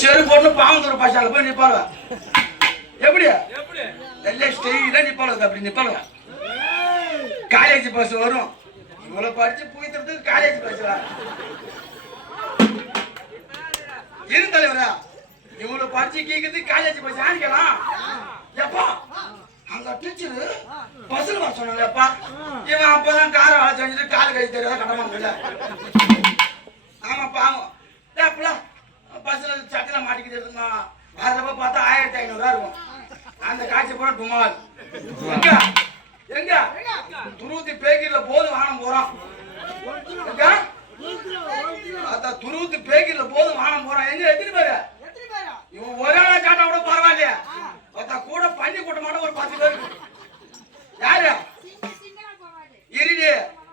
செரு போட்டு பாவந்தூர் பசால போய் நிப்பாளுவ. எப்படி எல்லாம் ஸ்டெயிலா நிப்பாளுவ. அப்படி நிப்பாளுவ. காலேஜ் பஸ் வரும். இவ்வளவு படிச்சு போயிட்டு காலேஜ் பஸ் இரு தலைவரா. இவ்வளவு படிச்சு கேக்குது காலேஜ் பஸ் ஆணிக்கலாம். எப்பா அங்க டீச்சரு பஸ்ல வர சொன்னாங்கப்பா. இவன் அப்பதான் காரை வேலை செஞ்சுட்டு கால் கை தெரியாத கடமாங்கல்ல. ஆமா பாவம். பஸ்ல சட்டில மாட்டிக்கிட்டு இருந்தான். அதுல பார்த்தா 1500 இருக்கும். அந்த காட்சி போற டுமால் எங்க எங்க துருத்தி பேக்கில போது வானம் போறான். துருத்தி பேக்கில போது வானம் போறான். எங்க எத்தனை பேரு? இவன் ஒரே சாட்டா கூட பரவாயில்லையா? கூட பண்ணி கூட்ட மாட்டோம். ஒரு 10 பேரு. யாரு இருடி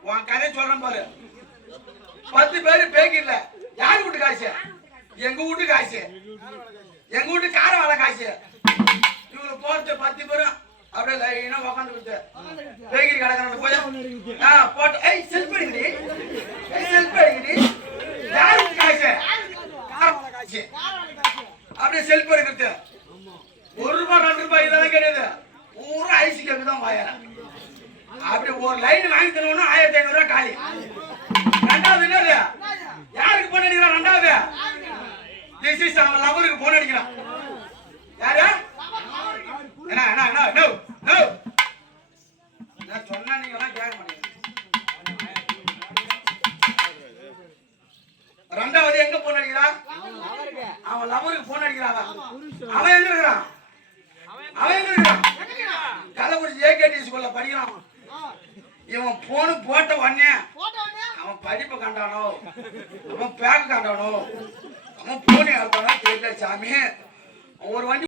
உன் கதை சொல்றேன் பாரு. 10 பேரு பேக்கில. யாரு வீட்டு காசு? எங்க வீட்டு காசு. எங்க வீட்டு கார வேலை காசு. இவங்க போட்டு 10 பேரும் அப்படியே லைனா உக்காந்துக்கிட்டு பேக்கிரி கடைக்காரன் போய் போட்டு செல்ஃப் அடிக்கடி செல்ஃப் அடிக்கடி. யாரு வீட்டு காசு? கார வேலை காசு. அப்படியே செல்ஃப் எடுக்கிறது. 1 ரூபாய் 2 ரூபாய் இதெல்லாம் கிடையாது. பூரா ஐசி கேக்கு தான் வாயா. அப்படி ஒரு லைன் வாங்கி தரணும்னா 1500 ரூபாய் காலி. ரெண்டாவது என்னது? யாருக்கு போன் அடிக்கிறான்? ரெண்டாவது அவன் லவருக்கு போன் அடிக்கிறான். யாரு? என்ன என்ன என்ன நோ நோ நான் சொன்னா நீங்க எல்லாம் கேட்க மாட்டீங்க. ரெண்டாவது எங்க போன் அடிக்கிறான்? அவன் லவருக்கு போன் அடிக்கிறான். அவன் எங்க இருக்கிறான்? அவன் எங்க இருக்கிறான்? கள்ளக்குறிச்சி ஏகேடி ஸ்கூல்ல படிக்கிறான். இவன் போன் போட்ட உடனே அவன் படிப்பு கண்டானோ, அவன் பேக் கண்டானோ, அவன் போனே அர்த்தம் தெரியல சாமி. ஒரு வண்டி